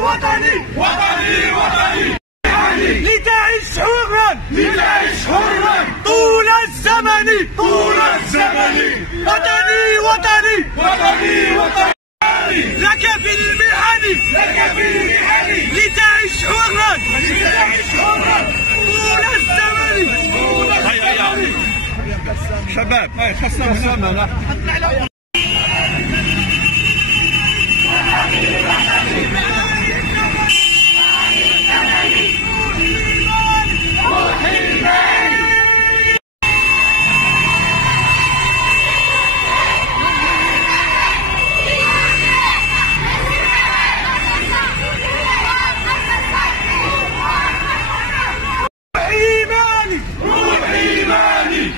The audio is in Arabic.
وطني وطني وطني لتعيش حرا لتعيش حرا طول الزمن طول الزمن وطني وطني وطني وطني لك في المحن لك في المحن لتعيش حرا لتعيش حرا طول الزمن طول الزمن. شباب خاصنا روح إيماني